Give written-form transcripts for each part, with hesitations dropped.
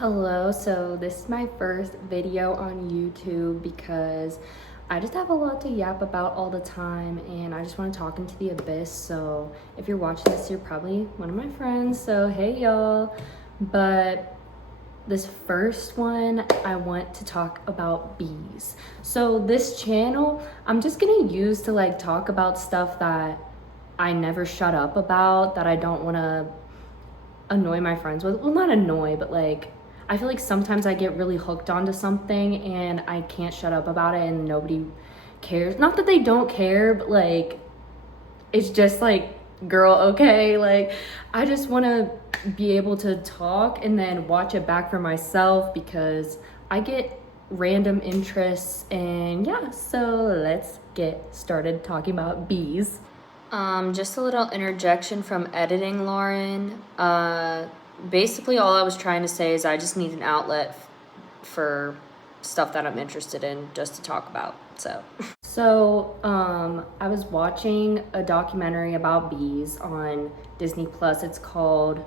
Hello, so this is my first video on YouTube because I just have a lot to yap about all the time and I just want to talk into the abyss. So if you're watching this, you're probably one of my friends, so hey y'all. But this first one, I want to talk about bees. So this channel, I'm just gonna use to like talk about stuff that I never shut up about, that I don't want to annoy my friends with. Well, not annoy, but like I feel like sometimes I get really hooked onto something and I can't shut up about it and nobody cares. Not that they don't care, but like it's just like, girl, okay, like I just want to be able to talk and then watch it back for myself because I get random interests. And yeah, so let's get started talking about bees. Just a little interjection from editing, Lauren. Basically all I was trying to say is I just need an outlet for stuff that I'm interested in just to talk about. So I was watching a documentary about bees on Disney Plus. It's called,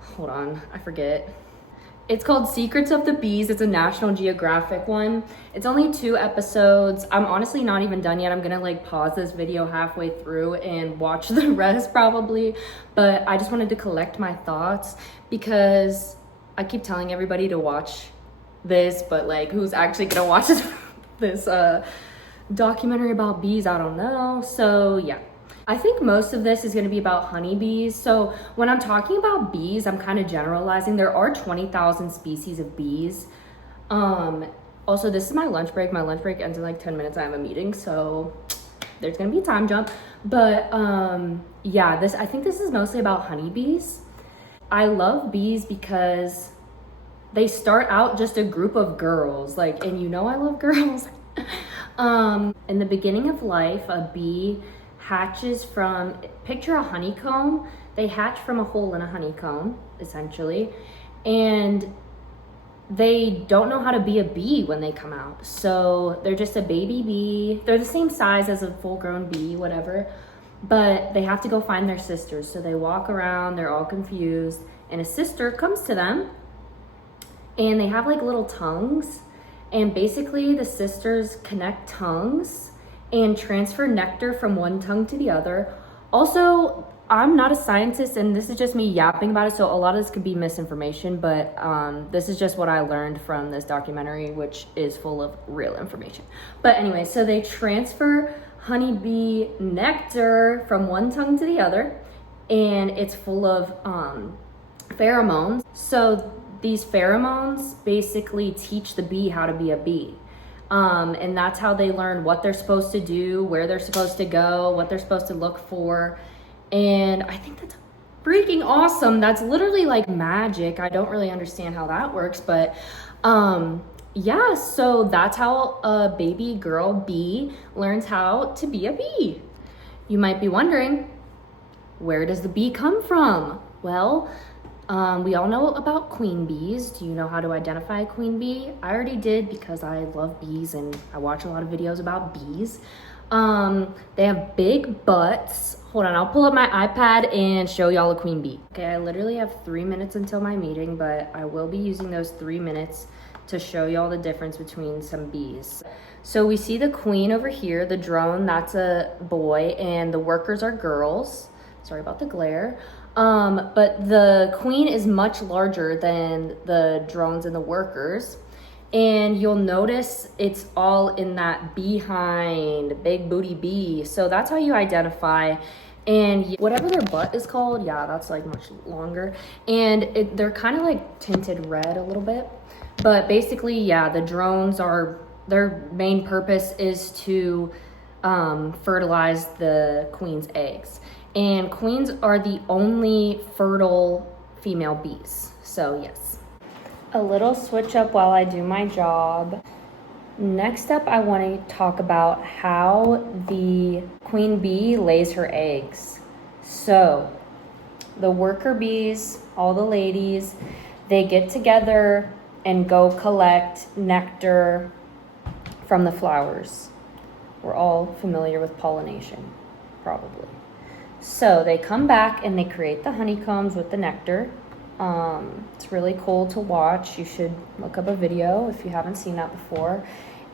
hold on, I forget. It's called Secrets of the Bees. It's a National Geographic one. It's only 2 episodes. I'm honestly not even done yet. I'm gonna like pause this video halfway through and watch the rest probably. But I just wanted to collect my thoughts because I keep telling everybody to watch this, but like who's actually gonna watch this documentary about bees? I don't know. So yeah. I think most of this is going to be about honeybees. So when I'm talking about bees, I'm kind of generalizing. There are 20,000 species of bees. Also, this is my lunch break. My lunch break ends in like 10 minutes. I have a meeting, so there's going to be a time jump. But yeah, I think this is mostly about honeybees. I love bees because they start out just a group of girls. Like, and you know I love girls. In the beginning of life, a bee hatches from, picture a honeycomb. They hatch from a hole in a honeycomb, essentially, and they don't know how to be a bee when they come out. So they're just a baby bee. They're the same size as a full-grown bee, whatever, but they have to go find their sisters. So they walk around, they're all confused, and a sister comes to them, and they have like little tongues, and basically the sisters connect tongues and transfer nectar from one tongue to the other. Also, I'm not a scientist and this is just me yapping about it, so a lot of this could be misinformation, but this is just what I learned from this documentary, which is full of real information. But anyway, so they transfer honeybee nectar from one tongue to the other, and it's full of pheromones. So these pheromones basically teach the bee how to be a bee. And that's how they learn what they're supposed to do, where they're supposed to go, what they're supposed to look for. And I think that's freaking awesome. That's literally like magic. I don't really understand how that works, but yeah, so that's how a baby girl bee learns how to be a bee. You might be wondering, where does the bee come from? Well, we all know about queen bees. Do you know how to identify a queen bee? I already did because I love bees and I watch a lot of videos about bees. They have big butts. Hold on, I'll pull up my iPad and show y'all a queen bee. Okay, I literally have 3 minutes until my meeting, but I will be using those 3 minutes to show y'all the difference between some bees. So we see the queen over here, the drone, that's a boy, and the workers are girls. Sorry about the glare. But the queen is much larger than the drones and the workers. And you'll notice it's all in that behind, big booty bee. So that's how you identify. And whatever their butt is called, yeah, that's like much longer. And they're kind of like tinted red a little bit. But basically, yeah, the drones their main purpose is to fertilize the queen's eggs. And queens are the only fertile female bees. So yes. A little switch up while I do my job. Next up, I want to talk about how the queen bee lays her eggs. So the worker bees, all the ladies, they get together and go collect nectar from the flowers. We're all familiar with pollination, probably. So they come back and they create the honeycombs with the nectar. It's It's really cool to watch. You should look up a video if you haven't seen that before.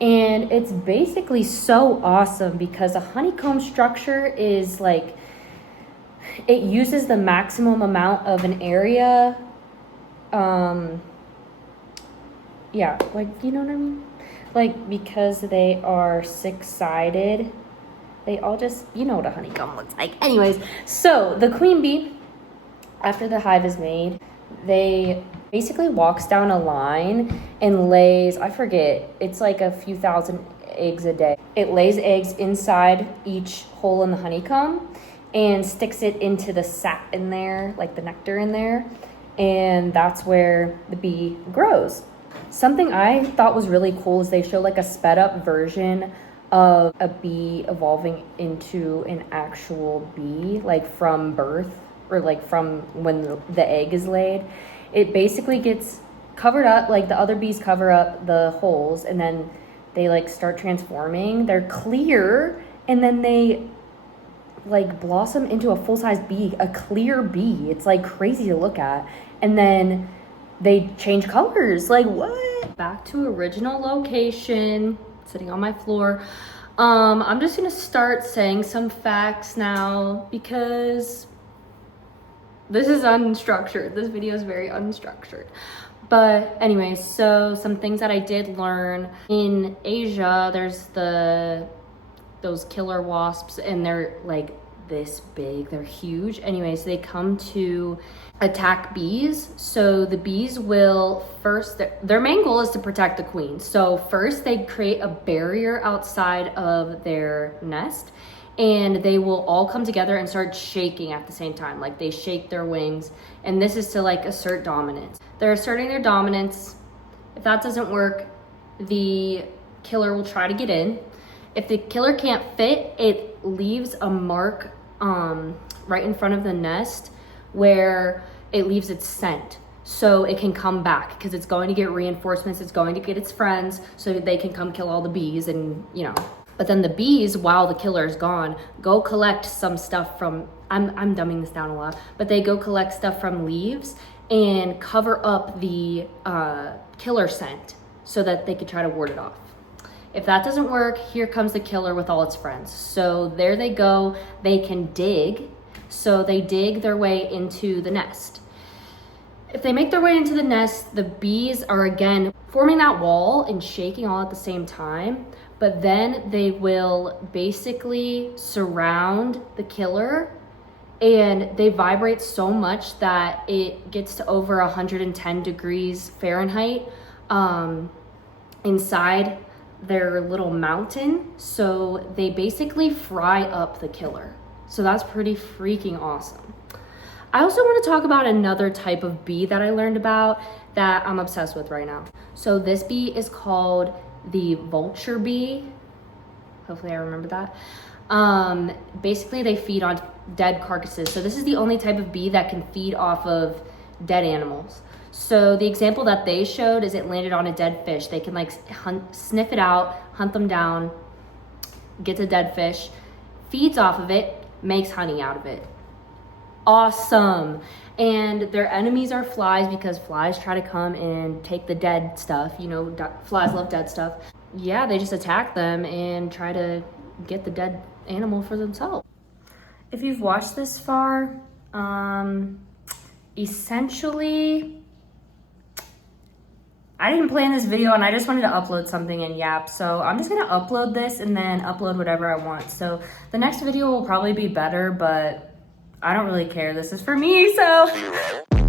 And it's basically so awesome because a honeycomb structure is like, it uses the maximum amount of an area. Yeah, like, you know what I mean? Like, because they are six-sided, they all just, you know what a honeycomb looks like. Anyways, so the queen bee, after the hive is made, they basically walks down a line and lays, I forget, it's like a few thousand eggs a day. It lays eggs inside each hole in the honeycomb and sticks it into the sap in there, like the nectar in there, and that's where the bee grows. Something I thought was really cool is they show like a sped up version of a bee evolving into an actual bee, like from birth or like from when the egg is laid. It basically gets covered up, like the other bees cover up the holes, and then they like start transforming. They're clear, and then they like blossom into a full-size bee, a clear bee. It's like crazy to look at. And then they change colors. Like, what? Back to original location, sitting on my floor. I'm just gonna start saying some facts now because this is unstructured. This video is very unstructured. But anyways, so some things that I did learn. In Asia, there's those killer wasps, and they're like this big, they're huge. Anyways, they come to attack bees. So the bees will first, their main goal is to protect the queen. So first they create a barrier outside of their nest, and they will all come together and start shaking at the same time. Like they shake their wings, and this is to like assert dominance. They're asserting their dominance. If that doesn't work, the killer will try to get in. If the killer can't fit, it leaves a mark right in front of the nest where it leaves its scent, so it can come back because it's going to get reinforcements, it's going to get its friends, so they can come kill all the bees, and you know. But then the bees, while the killer is gone, go collect some stuff from, I'm dumbing this down a lot, but they go collect stuff from leaves and cover up the killer scent so that they could try to ward it off. If that doesn't work, here comes the killer with all its friends. So there they go, they can dig. So they dig their way into the nest. If they make their way into the nest, the bees are again forming that wall and shaking all at the same time, but then they will basically surround the killer, and they vibrate so much that it gets to over 110 degrees Fahrenheit inside their little mountain. So they basically fry up the killer. So that's pretty freaking awesome. I also want to talk about another type of bee that I learned about that I'm obsessed with right now. So this bee is called the vulture bee. Hopefully I remember that. Basically they feed on dead carcasses. So this is the only type of bee that can feed off of dead animals. So the example that they showed is it landed on a dead fish. They can like sniff it out, hunt them down, get the dead fish, feeds off of it, makes honey out of it. Awesome. And their enemies are flies because flies try to come and take the dead stuff. You know, flies love dead stuff. Yeah, they just attack them and try to get the dead animal for themselves. If you've watched this far, essentially, I didn't plan this video and I just wanted to upload something in Yap. So I'm just gonna upload this and then upload whatever I want. So the next video will probably be better, but I don't really care. This is for me, so.